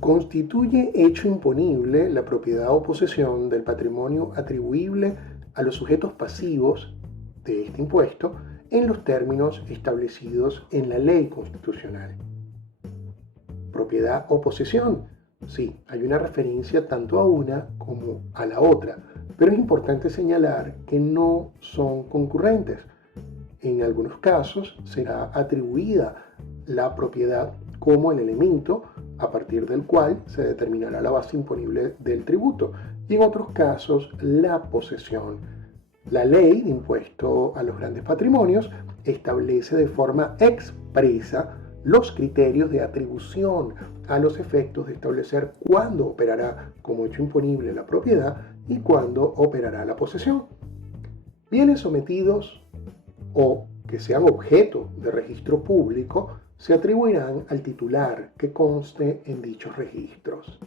Constituye hecho imponible la propiedad o posesión del patrimonio atribuible a los sujetos pasivos de este impuesto en los términos establecidos en la ley constitucional. Propiedad o posesión. Sí, hay una referencia tanto a una como a la otra, pero es importante señalar que no son concurrentes. En algunos casos será atribuida la propiedad como el elemento a partir del cual se determinará la base imponible del tributo, y en otros casos la posesión. La ley de impuesto a los grandes patrimonios establece de forma expresa los criterios de atribución a los efectos de establecer cuándo operará como hecho imponible la propiedad y cuándo operará la posesión. Bienes sometidos o que sean objeto de registro público se atribuirán al titular que conste en dichos registros,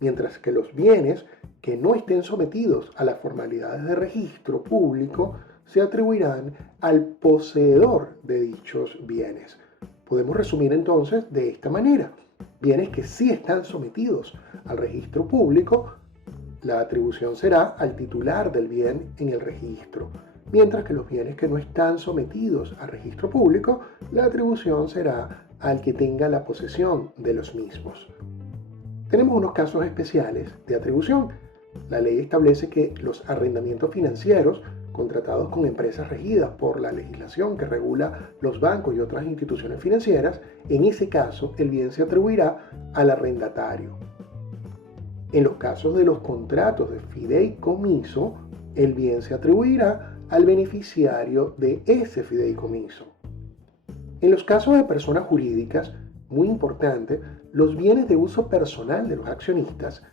mientras que los bienes que no estén sometidos a las formalidades de registro público se atribuirán al poseedor de dichos bienes. Podemos resumir entonces de esta manera: bienes que sí están sometidos al registro público, la atribución será al titular del bien en el registro, mientras que los bienes que no están sometidos al registro público, la atribución será al que tenga la posesión de los mismos. Tenemos unos casos especiales de atribución. La ley establece que los arrendamientos financieros contratados con empresas regidas por la legislación que regula los bancos y otras instituciones financieras, en ese caso el bien se atribuirá al arrendatario. En los casos de los contratos de fideicomiso, el bien se atribuirá al beneficiario de ese fideicomiso. En los casos de personas jurídicas, muy importante, los bienes de uso personal de los accionistas,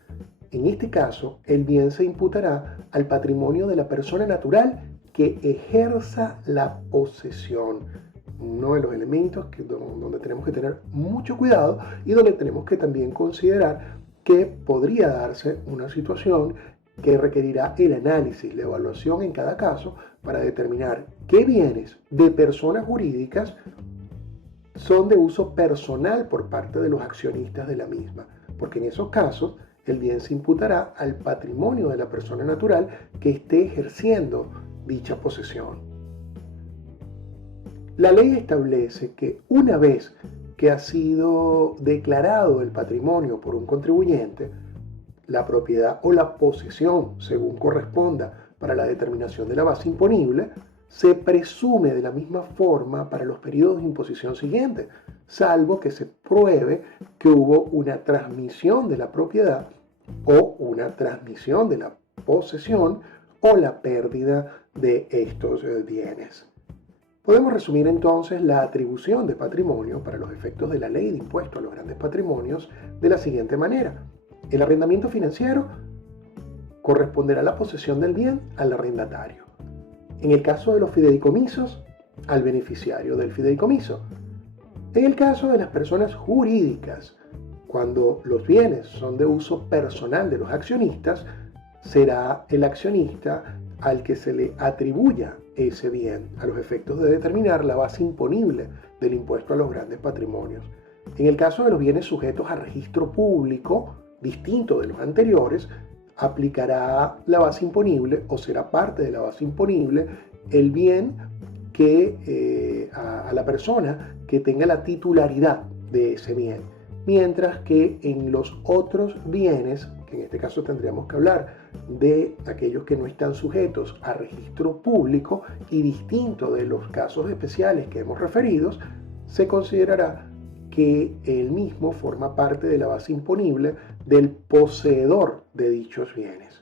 en este caso, el bien se imputará al patrimonio de la persona natural que ejerza la posesión. Uno de los elementos donde tenemos que tener mucho cuidado y donde tenemos que también considerar que podría darse una situación que requerirá el análisis, la evaluación en cada caso para determinar qué bienes de personas jurídicas son de uso personal por parte de los accionistas de la misma, porque en esos casos el bien se imputará al patrimonio de la persona natural que esté ejerciendo dicha posesión. La ley establece que una vez que ha sido declarado el patrimonio por un contribuyente, la propiedad o la posesión, según corresponda para la determinación de la base imponible, se presume de la misma forma para los periodos de imposición siguientes, salvo que se pruebe que hubo una transmisión de la propiedad o una transmisión de la posesión o la pérdida de estos bienes. Podemos resumir entonces la atribución de patrimonio para los efectos de la ley de impuesto a los grandes patrimonios de la siguiente manera. El arrendamiento financiero corresponderá la posesión del bien al arrendatario. En el caso de los fideicomisos, al beneficiario del fideicomiso. En el caso de las personas jurídicas, cuando los bienes son de uso personal de los accionistas, será el accionista al que se le atribuya ese bien a los efectos de determinar la base imponible del impuesto a los grandes patrimonios. En el caso de los bienes sujetos a registro público, distinto de los anteriores, aplicará la base imponible o será parte de la base imponible el bien que a la persona que tenga la titularidad de ese bien, mientras que en los otros bienes, que en este caso tendríamos que hablar de aquellos que no están sujetos a registro público y distinto de los casos especiales que hemos referido, se considerará que el mismo forma parte de la base imponible del poseedor de dichos bienes.